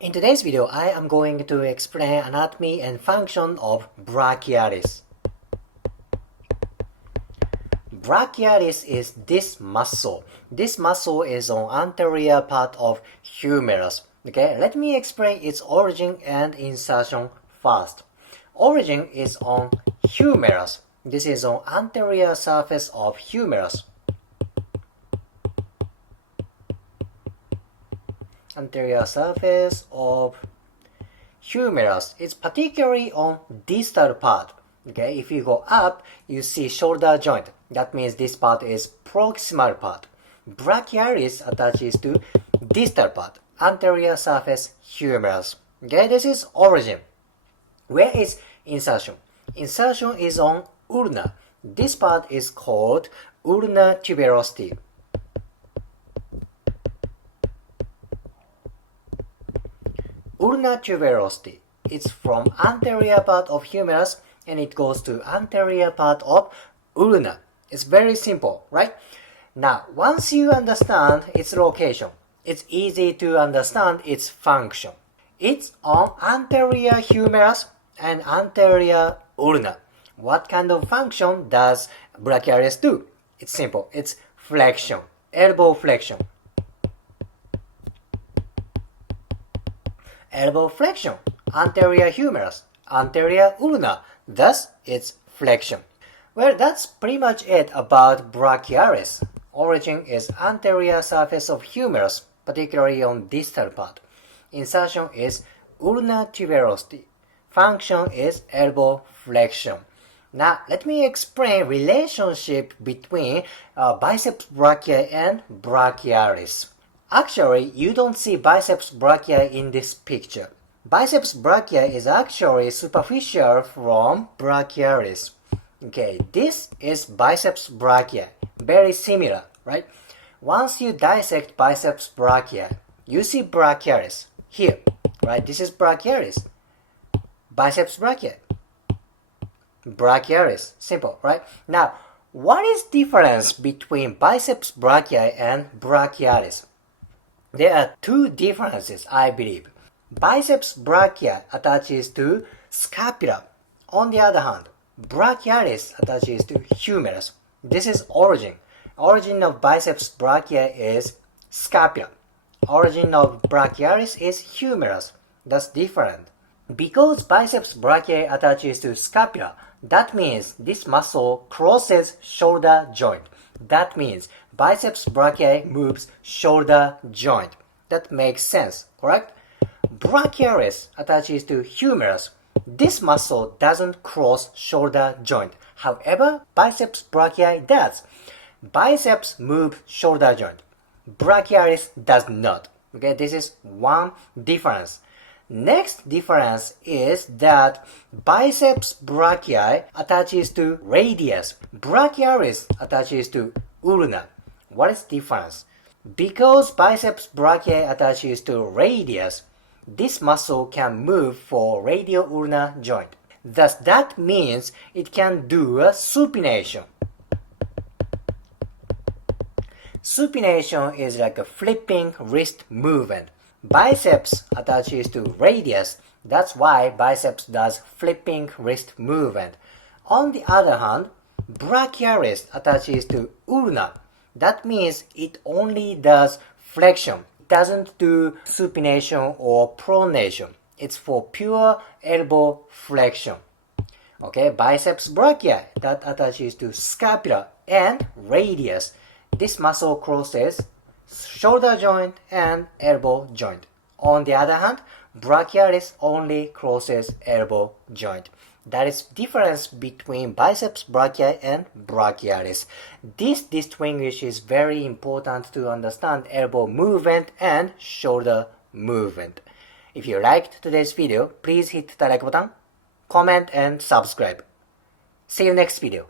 In today's video, I am going to explain anatomy and function of brachialis. Brachialis is this muscle. This muscle is on anterior part of humerus. Okay, let me explain its origin and insertion first. Origin is on humerus. This is on anterior surface of humerus. Anterior surface of humerus. It's particularly on distal part. Okay, if you go up, you see shoulder joint. That means this part is proximal part. Brachialis attaches to distal part, anterior surface humerus. Okay, this is origin. Where is insertion? Insertion is on ulna. This part is called ulnar tuberosity. Ulnar tuberosity. It's from anterior part of humerus and it goes to anterior part of ulna. It's very simple, right? Now, once you understand its location, it's easy to understand its function. It's on anterior humerus and anterior ulna. What kind of function does brachialis do? It's simple. It's flexion, elbow flexion. Elbow flexion, anterior humerus, anterior ulna, thus its flexion. Well, that's pretty much it about brachialis. Origin is anterior surface of humerus, particularly on distal part. Insertion is ulnar tuberosity. Function is elbow flexion. Now, let me explain relationship between biceps brachii and brachialis. Actually, you don't see biceps brachii in this picture. Biceps brachii is actually superficial from brachialis. Okay, this is biceps brachii. Very similar, right? Once you dissect biceps brachii, you see brachialis here, right? This is brachialis. Biceps brachii. Brachialis. Simple, right? Now, what is difference between biceps brachii and brachialis? There are two differences, I believe. Biceps brachii attaches to scapula. On the other hand, brachialis attaches to humerus. This is origin. Origin of biceps brachii is scapula. Origin of brachialis is humerus. That's different. Because biceps brachii attaches to scapula, that means this muscle crosses shoulder joint. That means biceps brachii moves shoulder joint. That makes sense, correct? Brachialis attaches to humerus. This muscle doesn't cross shoulder joint. However, biceps brachii does. Biceps move shoulder joint. Brachialis does not. Okay, this is one difference. Next difference is that biceps brachii attaches to radius. Brachialis attaches to ulna. What is difference? Because biceps brachii attaches to radius, this muscle can move for radio-ulnar joint. Thus, that means it can do a supination. Supination is like a flipping wrist movement. Biceps attaches to radius. That's why biceps does flipping wrist movement. On the other hand, brachialis attaches to ulna. That means it only does flexion. It doesn't do supination or pronation. It's for pure elbow flexion. Okay, biceps brachii that attaches to scapula and radius. This muscle crosses shoulder joint and elbow joint. On the other hand, brachialis only crosses elbow joint. That is difference between biceps brachii and brachialis. This distinguish is very important to understand elbow movement and shoulder movement. If you liked today's video, please hit the like button, comment and subscribe. See you next video.